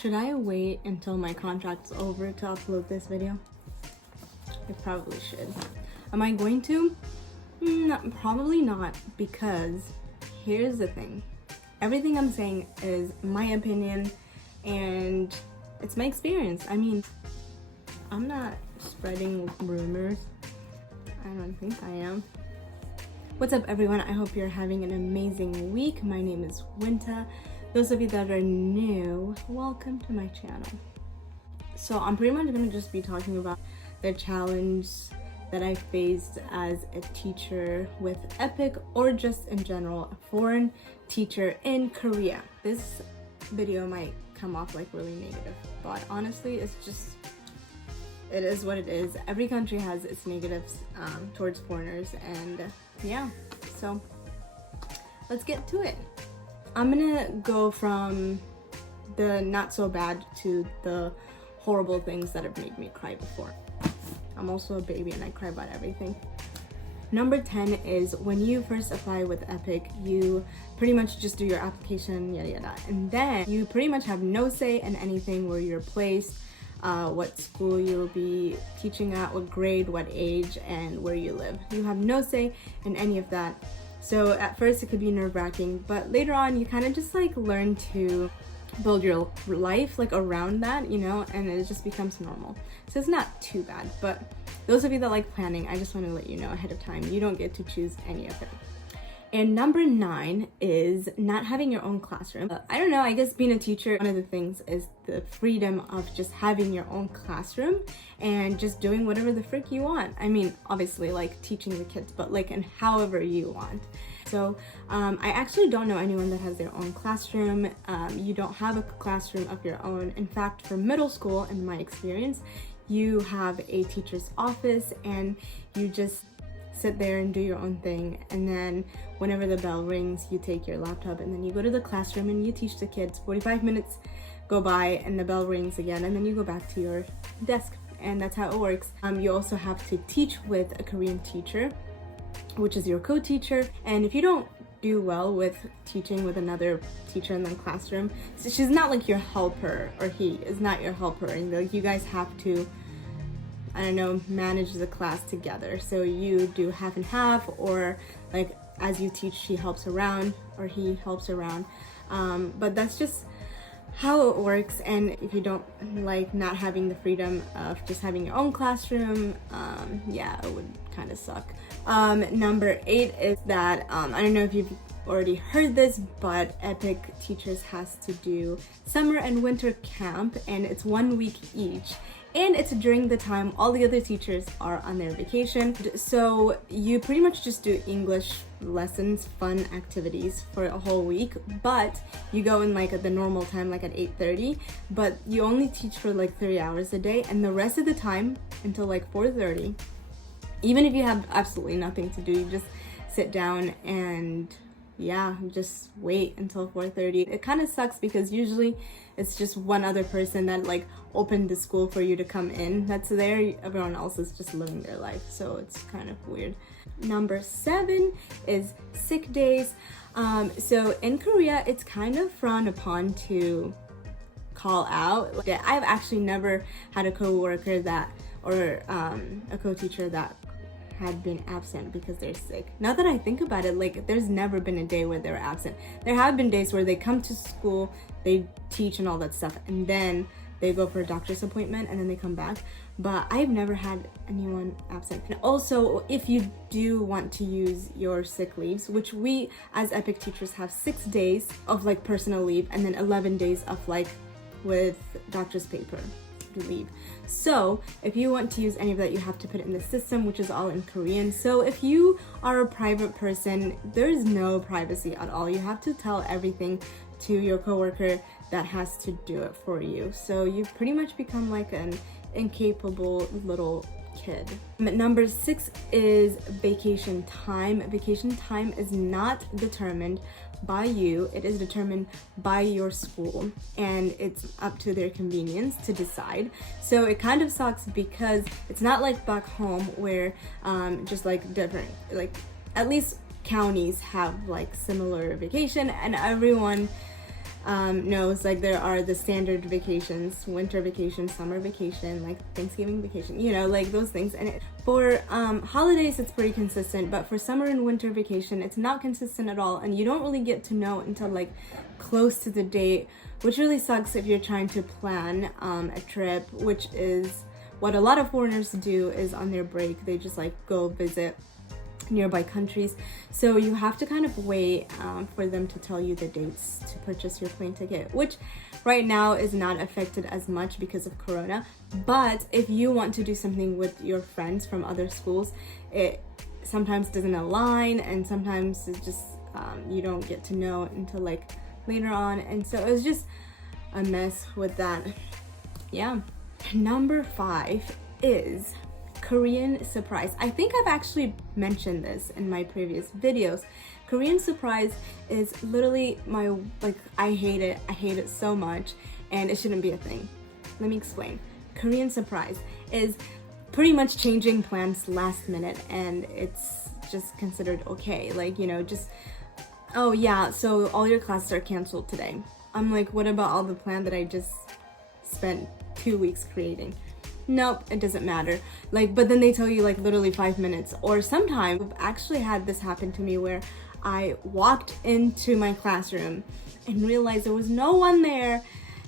Should I wait until my contract's over to upload this video? I probably should. Am I going to? Probably not, because here's the thing. Everything I'm saying is my opinion and it's my experience. I mean, I'm not spreading rumors. I don't think I am. What's up, everyone? I hope you're having an amazing week. My name is Winta. Those of you that are new, welcome to my channel. So I'm pretty much going to just be talking about the challenge that I faced as a teacher with EPIk, or just in general, a foreign teacher in Korea. This video might come off like really negative, but honestly, it is what it is. Every country has its negatives towards foreigners, and yeah, so let's get to it. I'm gonna go from the not so bad to the horrible things that have made me cry before. I'm also a baby and I cry about everything. Number 10 is when you first apply with EPIk, you pretty much just do your application, yada yada, and then you pretty much have no say in anything, where you're placed, what school you'll be teaching at, what grade, what age, and where you live. You have no say in any of that. So at first it could be nerve-wracking, but later on you kind of just like learn to build your life like around that, you know, and it just becomes normal. So it's not too bad, but those of you that like planning, I just want to let you know ahead of time, you don't get to choose any of it. And number 9 is not having your own classroom. I don't know, I guess being a teacher, one of the things is the freedom of just having your own classroom and just doing whatever the frick you want. I mean, obviously like teaching the kids, but like in however you want. So I actually don't know anyone that has their own classroom. You don't have a classroom of your own. In fact, for middle school, in my experience, you have a teacher's office and you just sit there and do your own thing, and then whenever the bell rings, you take your laptop and then you go to the classroom and you teach the kids. 45 minutes go by and the bell rings again, and then you go back to your desk, and that's how it works. You also have to teach with a Korean teacher, which is your co-teacher, and if you don't do well with teaching with another teacher in the classroom, so she's not like your helper, or he is not your helper, and like you guys have to, I don't know, manage the class together. So you do half and half, or like as you teach, she helps around or he helps around. But that's just how it works. And if you don't like not having the freedom of just having your own classroom, yeah, it would kind of suck. Number 8 is that, I don't know if you've already heard this, but EPIk teachers has to do summer and winter camp, and it's 1 week each. And it's during the time all the other teachers are on their vacation. So you pretty much just do English lessons, fun activities for a whole week, but you go in like at the normal time, like at 8:30, but you only teach for like 3 hours a day, and the rest of the time until like 4:30, even if you have absolutely nothing to do, you just sit down and yeah, just wait until 4:30. It kind of sucks because usually it's just one other person that like opened the school for you to come in that's there. Everyone else is just living their life, so it's kind of weird. Number 7 is sick days. So in Korea, it's kind of frowned upon to call out. I've actually never had a co-worker that, or a co-teacher that had been absent because they're sick. Now that I think about it, like there's never been a day where they were absent. There have been days where they come to school, they teach and all that stuff, and then they go for a doctor's appointment and then they come back. But I've never had anyone absent. And also, if you do want to use your sick leaves, which we as EPIk teachers have 6 days of like personal leave, and then 11 days of like with doctor's paper leave. So if you want to use any of that, you have to put it in the system, which is all in Korean. So if you are a private person, there's no privacy at all. You have to tell everything to your coworker that has to do it for you. So you pretty much become like an incapable little kid. Number 6 is vacation time. Vacation time is not determined by you, it is determined by your school, and it's up to their convenience to decide. So it kind of sucks because it's not like back home where just like different, like at least counties have like similar vacation, and everyone knows, like, there are the standard vacations: winter vacation, summer vacation, like Thanksgiving vacation, you know, like those things. And for holidays, it's pretty consistent, but for summer and winter vacation, it's not consistent at all, and you don't really get to know until like close to the date, which really sucks if you're trying to plan a trip, which is what a lot of foreigners do. Is on their break, they just like go visit nearby countries. So you have to kind of wait for them to tell you the dates to purchase your plane ticket, which right now is not affected as much because of Corona. But if you want to do something with your friends from other schools, it sometimes doesn't align, and sometimes it just you don't get to know until like later on, and so it's just a mess with that. Yeah. Number 5 is Korean surprise. I think I've actually mentioned this in my previous videos. Korean surprise is literally my, like, I hate it so much, and it shouldn't be a thing. Let me explain. Korean surprise is pretty much changing plans last minute, and it's just considered okay. Like, you know, just, oh yeah, so all your classes are canceled today. I'm like, what about all the plan that I just spent 2 weeks creating? Nope, it doesn't matter. Like, but then they tell you like literally 5 minutes. Or sometimes I've actually had this happen to me where I walked into my classroom and realized there was no one there,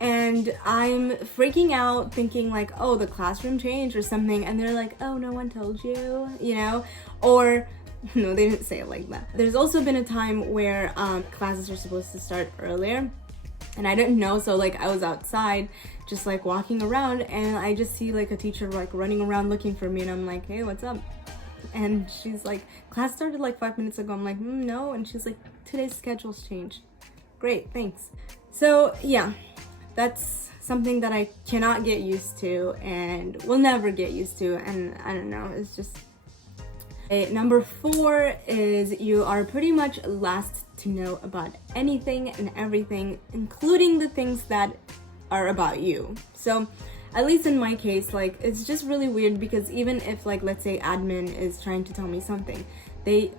and I'm freaking out thinking like, oh, the classroom changed or something, and they're like, oh, no one told you, you know? Or no, they didn't say it like that. There's also been a time where classes are supposed to start earlier, and I didn't know, so like I was outside just like walking around, and I just see like a teacher like running around looking for me, and I'm like, hey, what's up? And she's like, class started like 5 minutes ago. I'm like, no. And she's like, today's schedule's changed. Great, thanks. So yeah, that's something that I cannot get used to and will never get used to, and I don't know, it's just. Okay, number 4 is you are pretty much last to know about anything and everything, including the things that are about you. So at least in my case, like, it's just really weird because even if, like, let's say admin is trying to tell me something, they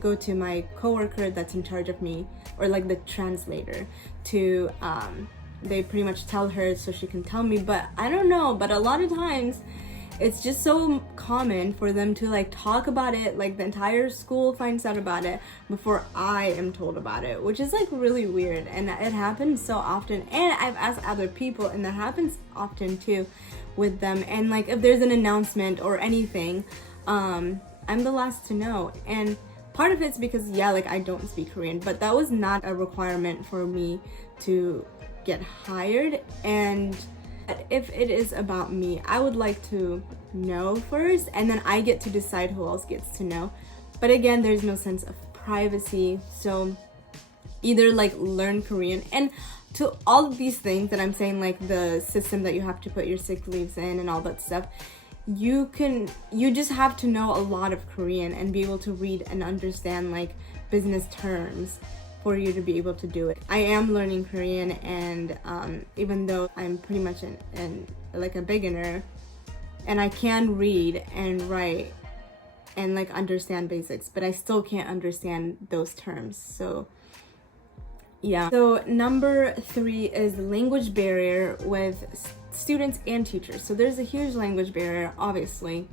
go to my coworker that's in charge of me, or like the translator, to they pretty much tell her so she can tell me. But I don't know, but a lot of times it's just so common for them to like talk about it, like the entire school finds out about it before I am told about it, which is like really weird, and it happens so often. And I've asked other people, and that happens often too with them. And like if there's an announcement or anything, I'm the last to know. And part of it's because, yeah, like I don't speak Korean, but that was not a requirement for me to get hired. And if it is about me, I would like to know first, and then I get to decide who else gets to know. But again, there's no sense of privacy, so either like learn Korean. And to all of these things that I'm saying, like the system that you have to put your sick leaves in and all that stuff, you just have to know a lot of Korean and be able to read and understand like business terms for you to be able to do it. I am learning Korean, and even though I'm pretty much like a beginner, and I can read and write and like understand basics, but I still can't understand those terms. So yeah. So number 3 is the language barrier with students and teachers. So there's a huge language barrier, obviously.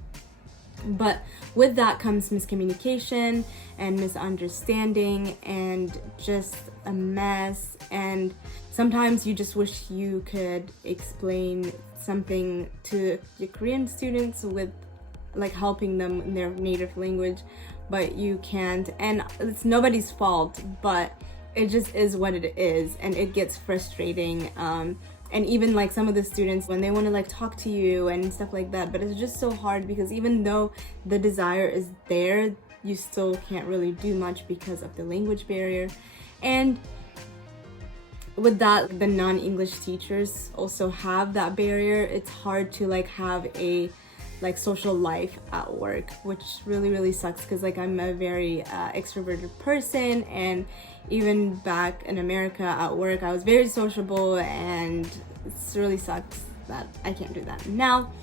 But with that comes miscommunication and misunderstanding and just a mess. And sometimes you just wish you could explain something to your Korean students with like helping them in their native language, but you can't. And it's nobody's fault, but it just is what it is, and it gets frustrating. And even like some of the students, when they want to like talk to you and stuff like that, but it's just so hard because even though the desire is there, you still can't really do much because of the language barrier. And with that, the non-English teachers also have that barrier. It's hard to like have a like social life at work, which really sucks because like I'm a very extroverted person, and even back in America at work I was very sociable, and it really sucks that I can't do that now.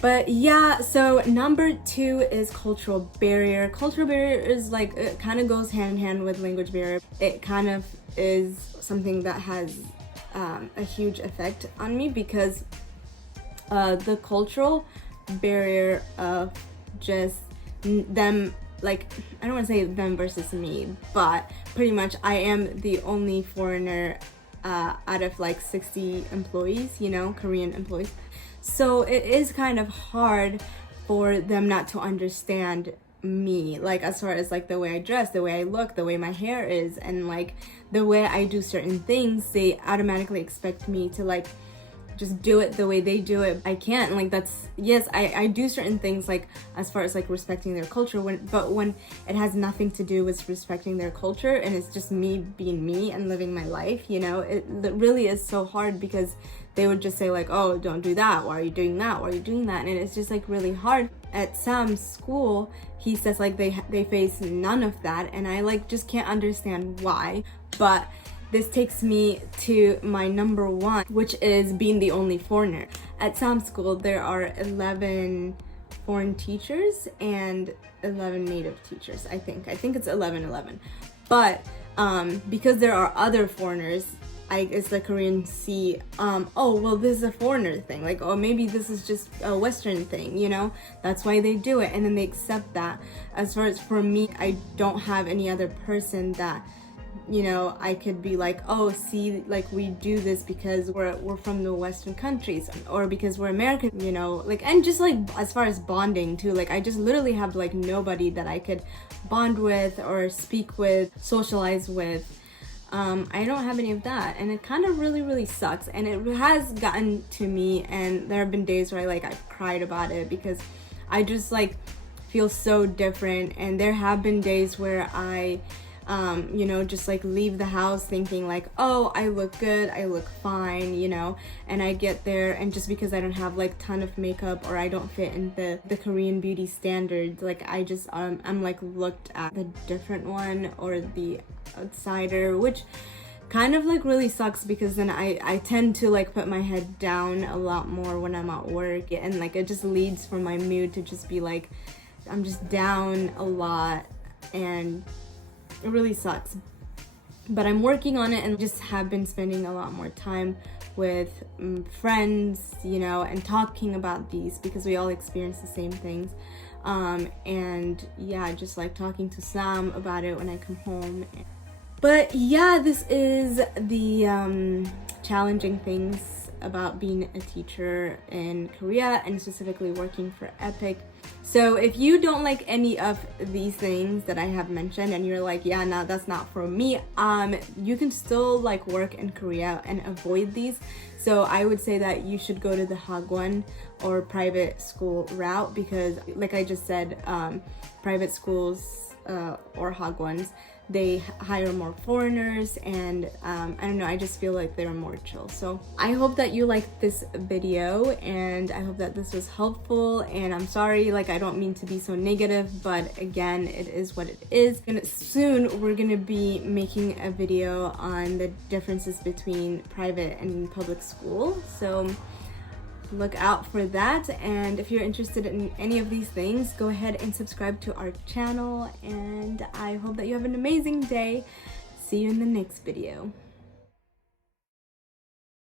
But yeah, so number 2 is cultural barrier. Cultural barrier is like, it kind of goes hand in hand with language barrier. It kind of is something that has a huge effect on me, because the cultural barrier of just them, like, I don't want to say them versus me, but pretty much I am the only foreigner out of like 60 employees, you know, Korean employees. So it is kind of hard for them not to understand me, like as far as like the way I dress, the way I look, the way my hair is, and like the way I do certain things. They automatically expect me to like just do it the way they do it. I can't, like, that's, yes, I do certain things like as far as like respecting their culture, but when it has nothing to do with respecting their culture and it's just me being me and living my life, you know, it really is so hard, because they would just say like, oh, don't do that, why are you doing that, why are you doing that, and it's just like really hard. At Sam's school, he says like they face none of that, and I like just can't understand why. But this takes me to my number 1, which is being the only foreigner. At Sam's school, there are 11 foreign teachers and 11 native teachers, I think it's 11. But because there are other foreigners, I guess the Koreans see, oh, well, this is a foreigner thing, like, oh, maybe this is just a Western thing, you know, that's why they do it, and then they accept that. As far as for me, I don't have any other person that, you know, I could be like, oh, see, like, we do this because we're from the Western countries, or because we're American, you know, like, and just like as far as bonding too, like, I just literally have like nobody that I could bond with or speak with, socialize with. I don't have any of that, and it kind of really sucks, and it has gotten to me, and there have been days where I've cried about it, because I just like feel so different. And there have been days where I you know, just like leave the house thinking like, oh, I look good, I look fine, you know, and I get there, and just because I don't have like ton of makeup, or I don't fit in the Korean beauty standards, like I just I'm like looked at the different one, or the outsider, which kind of like really sucks, because then I tend to like put my head down a lot more when I'm at work, and like it just leads for my mood to just be like, I'm just down a lot, and it really sucks. But I'm working on it, and just have been spending a lot more time with friends, you know, and talking about these, because we all experience the same things. And yeah, just like talking to Sam about it when I come home. But yeah, this is the challenging things about being a teacher in Korea, and specifically working for EPIk. So if you don't like any of these things that I have mentioned, and you're like, yeah, no, that's not for me, you can still like work in Korea and avoid these. So I would say that you should go to the hagwon or private school route, because like I just said, private schools or hagwons, they hire more foreigners, and I don't know, I just feel like they're more chill. So I hope that you liked this video, and I hope that this was helpful. And I'm sorry, like, I don't mean to be so negative, but again, it is what it is. And soon we're gonna be making a video on the differences between private and public school, so look out for that. And if you're interested in any of these things, go ahead and subscribe to our channel, and I hope that you have an amazing day. See you in the next video.